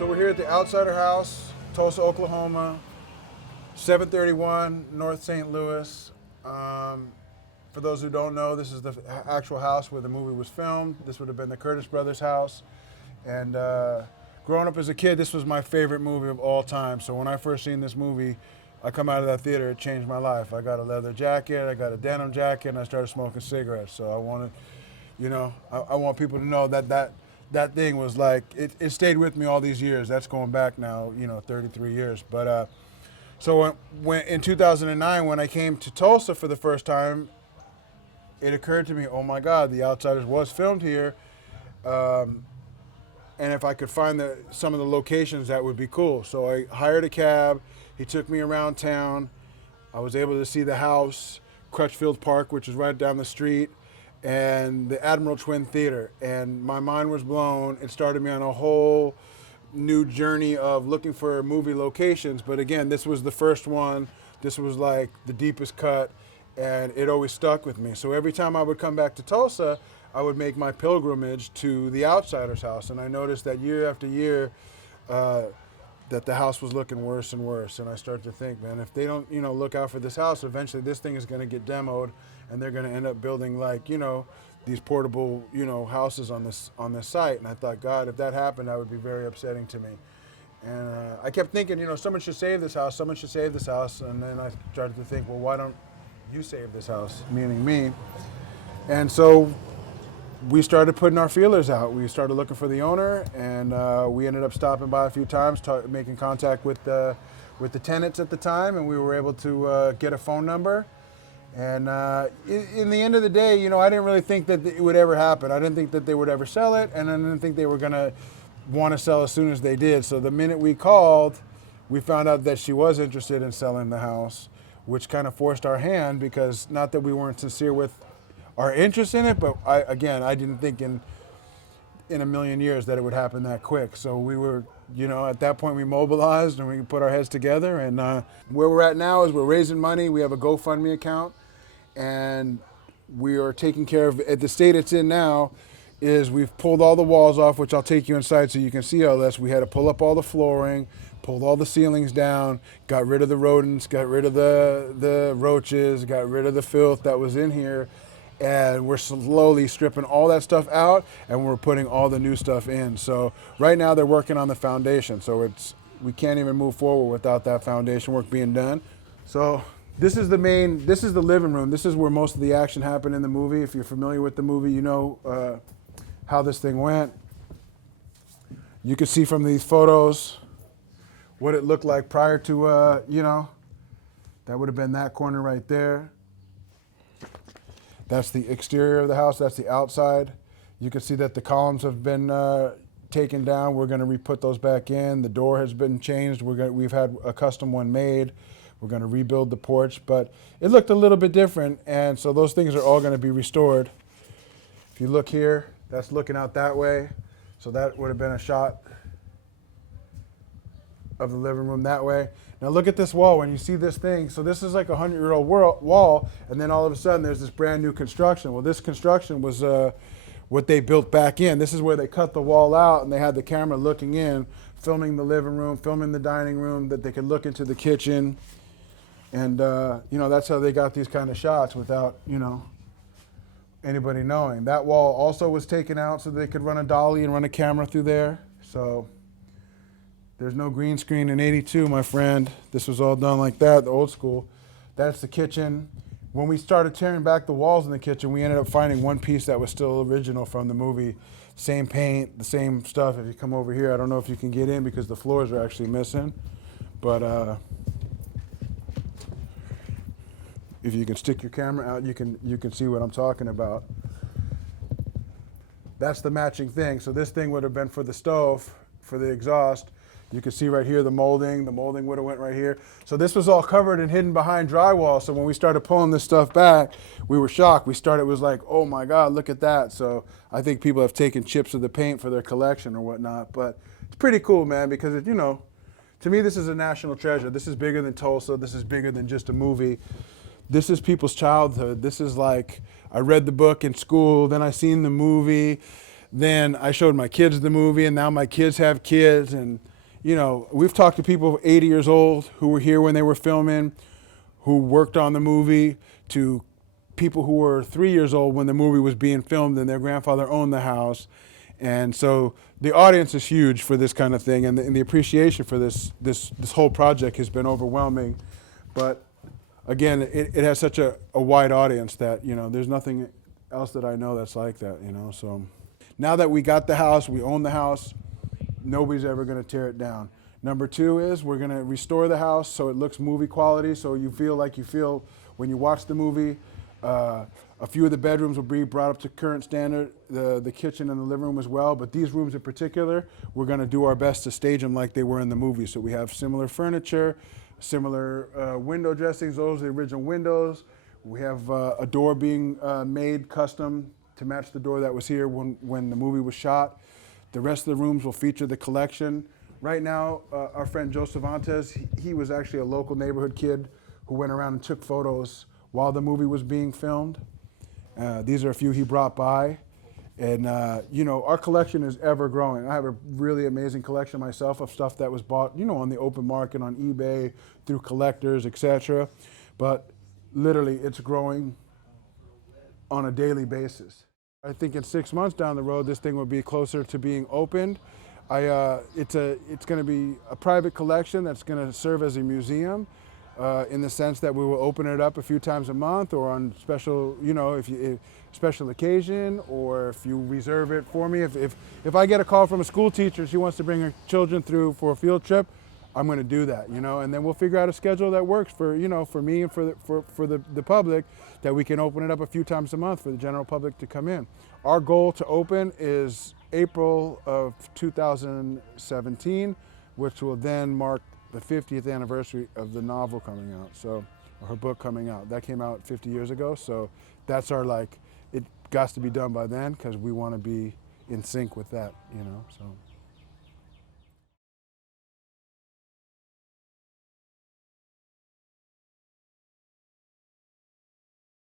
So we're here at the Outsider House, Tulsa, Oklahoma, 731 North St. Louis. For those who don't know, this is the actual house where the movie was filmed. This would have been the Curtis brothers' house. And growing up as a kid, this was my favorite movie of all time. So when I first seen this movie, I come out of that theater, it changed my life. I got a leather jacket, I got a denim jacket, and I started smoking cigarettes. So I wanted, I want people to know that thing was like, it stayed with me all these years. That's going back now, 33 years. But so when in 2009, when I came to Tulsa for the first time, it occurred to me, oh my God, The Outsiders was filmed here. And if I could find some of the locations, that would be cool. So I hired a cab. He took me around town. I was able to see the house, Crutchfield Park, which is right down the street, and the Admiral Twin Theater. And my mind was blown. It started me on a whole new journey of looking for movie locations. But again, this was the first one. This was like the deepest cut, and it always stuck with me. So every time I would come back to Tulsa, I would make my pilgrimage to the Outsider's house. And I noticed that year after year, that the house was looking worse and worse. And I started to think, man, if they don't, look out for this house, eventually this thing is going to get demoed, and they're going to end up building like, these portable, houses on this site. And I thought, God, if that happened, that would be very upsetting to me. And I kept thinking, someone should save this house. Someone should save this house. And then I started to think, well, why don't you save this house? Meaning me. And so we started putting our feelers out. We started looking for the owner, and we ended up stopping by a few times, making contact with the tenants at the time, and we were able to get a phone number. And in the end of the day, I didn't really think that it would ever happen. I didn't think that they would ever sell it, and I didn't think they were going to want to sell as soon as they did. So the minute we called, we found out that she was interested in selling the house, which kind of forced our hand, because not that we weren't sincere with our interest in it, but I didn't think in a million years that it would happen that quick. So we were, at that point we mobilized and we put our heads together. And where we're at now is we're raising money. We have a GoFundMe account, and we are taking care of, at the state it's in now, is we've pulled all the walls off, which I'll take you inside so you can see all this. We had to pull up all the flooring, pulled all the ceilings down, got rid of the rodents, got rid of the roaches, got rid of the filth that was in here. And we're slowly stripping all that stuff out, and we're putting all the new stuff in. So right now they're working on the foundation. So we can't even move forward without that foundation work being done. So this is the living room. This is where most of the action happened in the movie. If you're familiar with the movie, you know how this thing went. You can see from these photos what it looked like prior to, that would have been that corner right there. That's the exterior of the house. That's the outside. You can see that the columns have been taken down. We're going to re-put those back in. The door has been changed. We've had a custom one made. We're going to rebuild the porch, but it looked a little bit different, and so those things are all going to be restored. If you look here, that's looking out that way. So that would have been a shot of the living room that way. Now look at this wall. When you see this thing, so this is like a 100-year-old wall, and then all of a sudden there's this brand new construction. Well, this construction was what they built back in. This is where they cut the wall out, and they had the camera looking in, filming the living room, filming the dining room, that they could look into the kitchen. And that's how they got these kind of shots without anybody knowing. That wall also was taken out so they could run a dolly and run a camera through there. So there's no green screen in '82, my friend. This was all done like that, the old school. That's the kitchen. When we started tearing back the walls in the kitchen, we ended up finding one piece that was still original from the movie. Same paint, the same stuff. If you come over here, I don't know if you can get in because the floors are actually missing. But if you can stick your camera out, you can see what I'm talking about. That's the matching thing. So this thing would have been for the stove, for the exhaust. You can see right here the molding. The molding would have went right here. So this was all covered and hidden behind drywall. So when we started pulling this stuff back, we were shocked. It was like, oh my God, look at that. So I think people have taken chips of the paint for their collection or whatnot. But it's pretty cool, man, because to me, this is a national treasure. This is bigger than Tulsa. This is bigger than just a movie. This is people's childhood. This is like, I read the book in school, then I seen the movie, then I showed my kids the movie, and now my kids have kids, and you know, we've talked to people 80 years old who were here when they were filming, who worked on the movie, to people who were 3 years old when the movie was being filmed and their grandfather owned the house. And so the audience is huge for this kind of thing, and the appreciation for this whole project has been overwhelming. But again, it has such a wide audience that, you know, there's nothing else that I know that's like that, you know. So now that we got the house, we own the house, nobody's ever going to tear it down. Number two is we're going to restore the house so it looks movie quality, so you feel like you feel when you watch the movie. A few of the bedrooms will be brought up to current standard, the kitchen and the living room as well, but these rooms in particular, we're going to do our best to stage them like they were in the movie. So we have similar furniture, similar window dressings, those are the original windows. We have a door being made custom to match the door that was here when the movie was shot. The rest of the rooms will feature the collection. Right now, our friend Joe Cervantes, he was actually a local neighborhood kid who went around and took photos while the movie was being filmed. These are a few he brought by. And you know, our collection is ever growing. I have a really amazing collection myself of stuff that was bought, you know, on the open market, on eBay, through collectors, etc. But literally, it's growing on a daily basis. I think in 6 months down the road, this thing will be closer to being opened. It's going to be a private collection that's going to serve as a museum. In the sense that we will open it up a few times a month, or on special, you know, if special occasion, or if you reserve it for me. If I get a call from a school teacher, she wants to bring her children through for a field trip, I'm going to do that, you know, and then we'll figure out a schedule that works for, you know, for me and for the public, that we can open it up a few times a month for the general public to come in. Our goal to open is April of 2017, which will then mark the 50th anniversary of the novel coming out, so, or her book coming out. That came out 50 years ago, so that's our, like, it got to be done by then because we want to be in sync with that, you know, so.